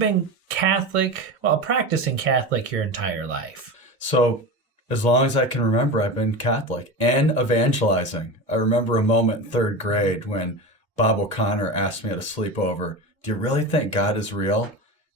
been Catholic, well, practicing Catholic your entire life? So as long as I can remember, I've been Catholic and evangelizing. I remember a moment in third grade when Bob O'Connor asked me at a sleepover, "Do you really think God is real?"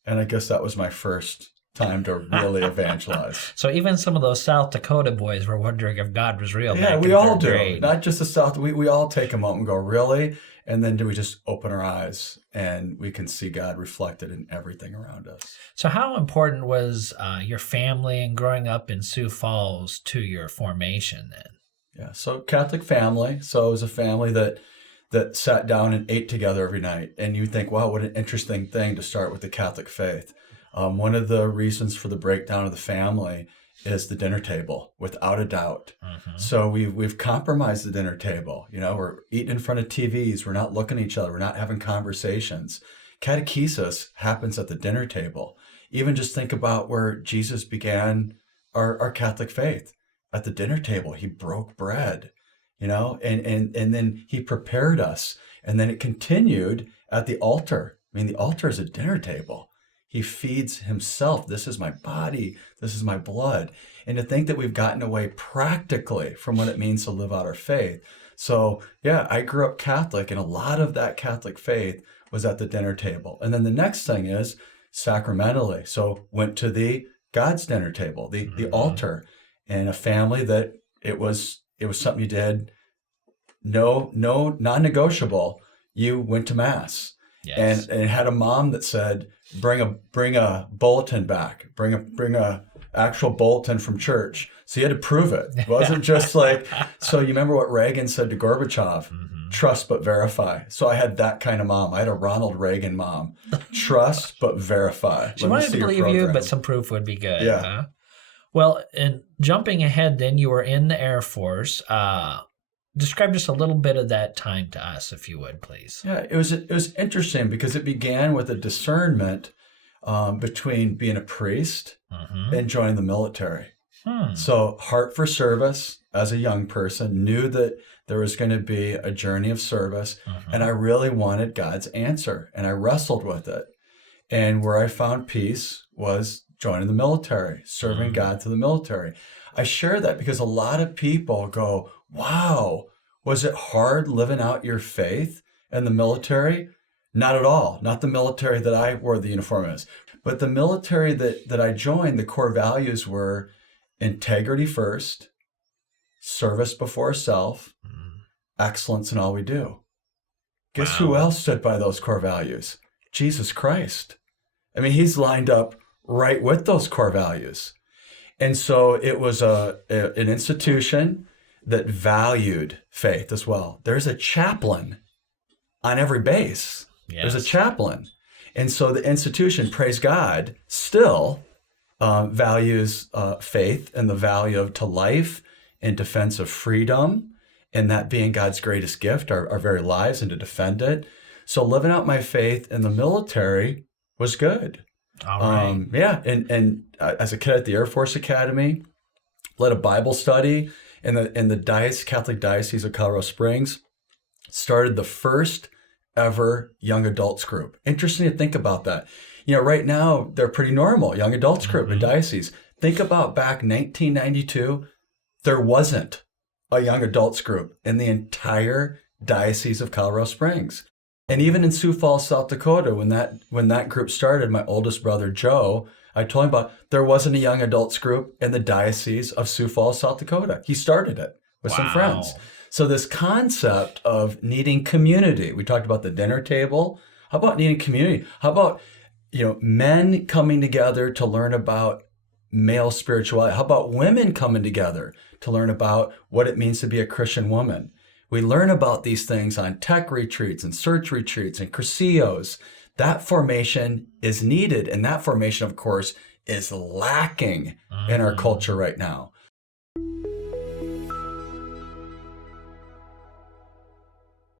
And I guess that was my first time to really evangelize. So even some of those South Dakota boys were wondering if God was real. Yeah, back we in all third do. grade. Not just the South. We all take a moment and go, "Really?" And then do we just open our eyes and we can see God reflected in everything around us. So how important was your family and growing up in Sioux Falls to your formation then? Yeah, so Catholic family. So it was a family that sat down and ate together every night. And you think, wow, what an interesting thing to start with the Catholic faith. One of the reasons for the breakdown of the family is the dinner table, without a doubt. Mm-hmm. So we've compromised the dinner table. You know, we're eating in front of TVs. We're not looking at each other. We're not having conversations. Catechesis happens at the dinner table. Even just think about where Jesus began our Catholic faith. At the dinner table, he broke bread, you know, and then he prepared us. And then it continued at the altar. I mean, the altar is a dinner table. He feeds himself. This is my body. This is my blood. And to think that we've gotten away practically from what it means to live out our faith. So yeah, I grew up Catholic, and a lot of that Catholic faith was at the dinner table. And then the next thing is sacramentally. So went to the God's dinner table, the altar, and a family that it was something you did. No, non-negotiable. You went to Mass. Yes. And it had a mom that said, bring a bulletin back, bring a actual bulletin from church. So you had to prove it. It wasn't just like, so you remember what Reagan said to Gorbachev, trust but verify. So I had that kind of mom. I had a Ronald Reagan mom, trust but verify. She wanted to believe you, but some proof would be good. Yeah. Huh? Well, and jumping ahead then, you were in the Air Force. Describe just a little bit of that time to us, if you would, please. Yeah, it was interesting because it began with a discernment between being a priest and joining the military. So heart for service as a young person, knew that there was going to be a journey of service, and I really wanted God's answer, and I wrestled with it. And where I found peace was joining the military, serving God through the military. I share that because a lot of people go, wow, was it hard living out your faith in the military? Not at all. Not the military that I wore the uniform as. But the military that I joined, the core values were integrity first, service before self, excellence in all we do. Guess who else stood by those core values? Jesus Christ. I mean, he's lined up right with those core values. And so it was an institution that valued faith as well. There's a chaplain on every base. Yes. There's a chaplain. And so the institution, praise God, still values faith and the value to life in defense of freedom, and that being God's greatest gift, our very lives, and to defend it. So living out my faith in the military was good. All right. Yeah, and as a kid at the Air Force Academy, led a Bible study in the Catholic Diocese of Colorado Springs, started the first ever young adults group. Interesting to think about that. You know, right now they're pretty normal, young adults group in diocese. Think about back 1992, there wasn't a young adults group in the entire Diocese of Colorado Springs. And even in Sioux Falls, South Dakota, when that group started, my oldest brother, Joe, I told him about, there wasn't a young adults group in the Diocese of Sioux Falls, South Dakota. He started it with some friends. So this concept of needing community, we talked about the dinner table. How about needing community? How about, men coming together to learn about male spirituality? How about women coming together to learn about what it means to be a Christian woman? We learn about these things on tech retreats and search retreats and Cursillos. That formation is needed. And that formation, of course, is lacking in our culture right now.